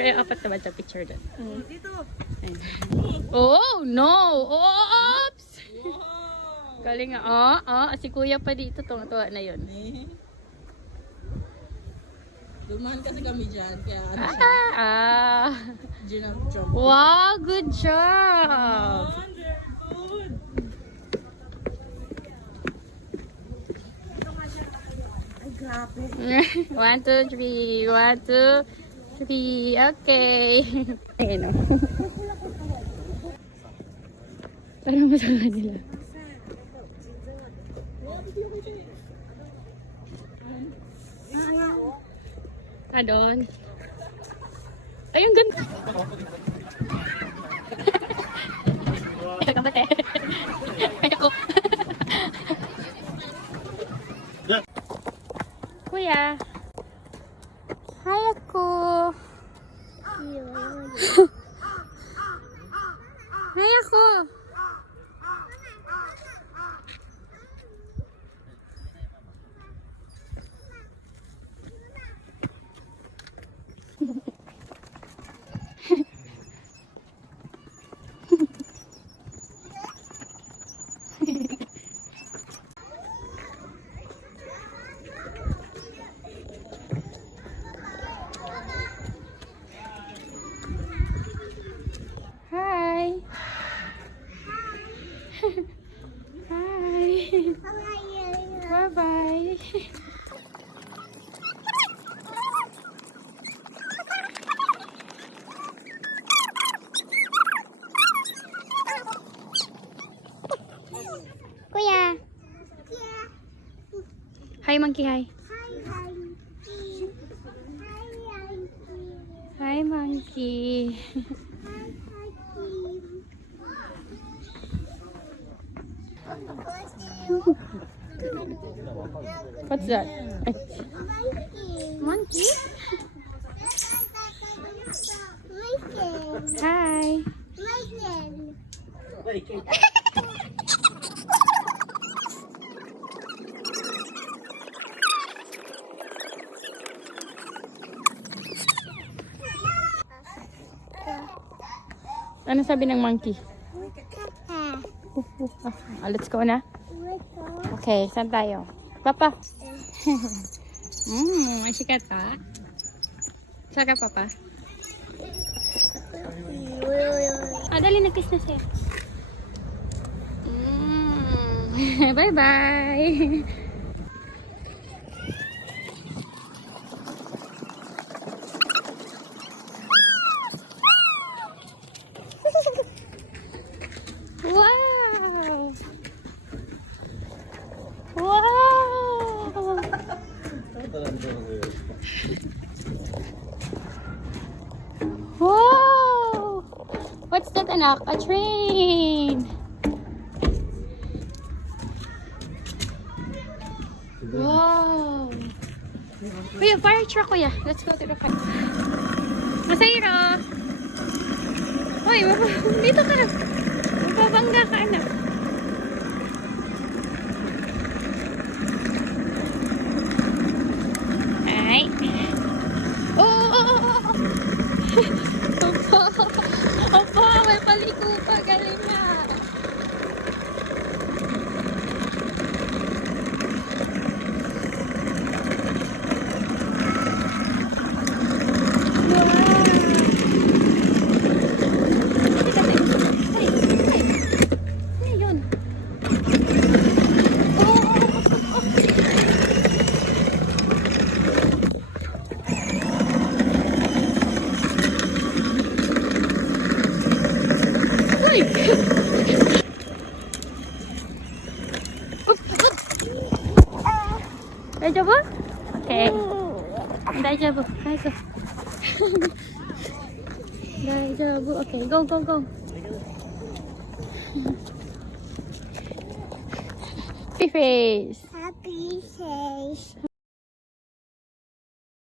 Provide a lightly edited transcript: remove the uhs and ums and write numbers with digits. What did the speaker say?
Kaya apat naman sa picture doon. Oh, no! Oops! Galing nga. Si kuya pa dito. Tunga-tunga na yun. Dumaan kasi kami dyan. Kaya ano siya. Jump. Wow, good job! One, two, three. 1, 2, 3. Okay. Ayun o. Parang masama nila. Doon. Ay, ang ganda. Ay, kapate. Ay, ako. Kuya. Hi, ako. Hi, ako. Hi. Hi. Bye-bye. Kuya. Hi, monkey. Hi. Hi, monkey. What's that? Monkey? Hi. Ano sabi ng monkey? Let's go na. Okay, saan tayo? Papa. May sikat pa. Saan ka, Papa? Dali, nag-kiss na siya. Bye-bye. Wow! Wow! Wow! What's that, anak? A train! Wow! Kuya, fire truck, kuya. Let's go to the fire. Masayro! Hoy, dito ka. Mababangga ka, anak. Ay. Opo, may paliko pa. Galing na. Dajabu? Okay. Dajabu. Go. Dajabu. Okay, go. Happy face.